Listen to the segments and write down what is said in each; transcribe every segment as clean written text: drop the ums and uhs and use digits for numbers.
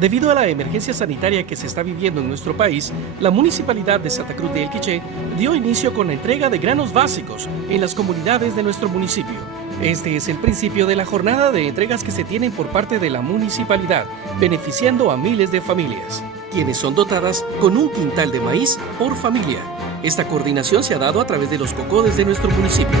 Debido a la emergencia sanitaria que se está viviendo en nuestro país, la Municipalidad de Santa Cruz de El Quiché dio inicio con la entrega de granos básicos en las comunidades de nuestro municipio. Este es el principio de la jornada de entregas que se tienen por parte de la municipalidad, beneficiando a miles de familias, quienes son dotadas con un quintal de maíz por familia. Esta coordinación se ha dado a través de los COCODES de nuestro municipio.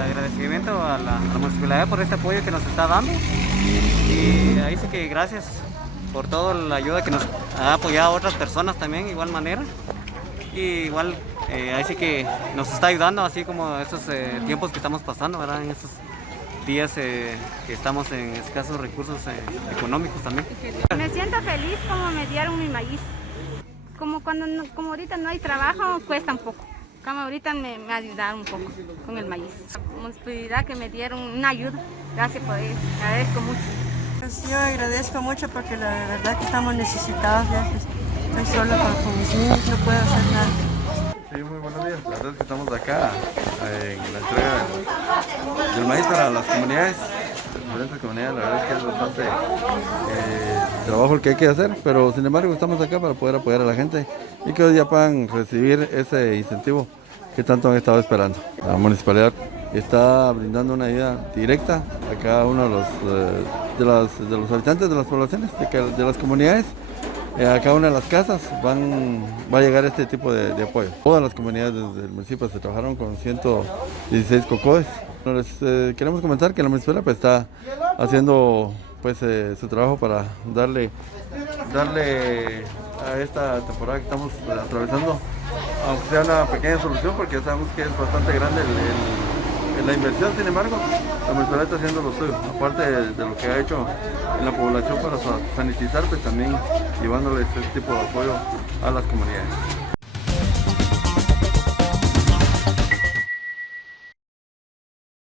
Agradecimiento a la municipalidad por este apoyo que nos está dando, y ahí sí que gracias por toda la ayuda que nos ha apoyado a otras personas también de igual manera, y igual ahí sí que nos está ayudando, así como estos tiempos que estamos pasando, ¿verdad? En estos días que estamos en escasos recursos económicos también. Me siento feliz como me dieron mi maíz. Como ahorita no hay trabajo, cuesta un poco. Como ahorita me ayudaron un poco con el maíz. La municipalidad que me dieron una ayuda, gracias por eso, agradezco mucho. Pues yo agradezco mucho porque la verdad que estamos necesitados, ya que estoy sola con mis niños, no puedo hacer nada. Sí, muy buenos días. La verdad es que estamos acá en la entrega del maíz para las comunidades. Diferentes comunidades, la verdad es que es bastante trabajo el que hay que hacer, pero sin embargo estamos acá para poder apoyar a la gente y que hoy ya puedan recibir ese incentivo que tanto han estado esperando. La municipalidad está brindando una ayuda directa a cada uno de los habitantes de las poblaciones, de las comunidades. A cada una de las casas va a llegar este tipo de apoyo. Todas las comunidades del municipio se trabajaron con 116 COCODES. Les queremos comentar que la municipalidad pues, está haciendo pues, su trabajo para darle a esta temporada que estamos atravesando, aunque sea una pequeña solución, porque sabemos que es bastante grande la inversión. Sin embargo, la municipalidad está haciendo lo suyo, aparte de lo que ha hecho en la población para sanitizar, pues también llevándoles este tipo de apoyo a las comunidades.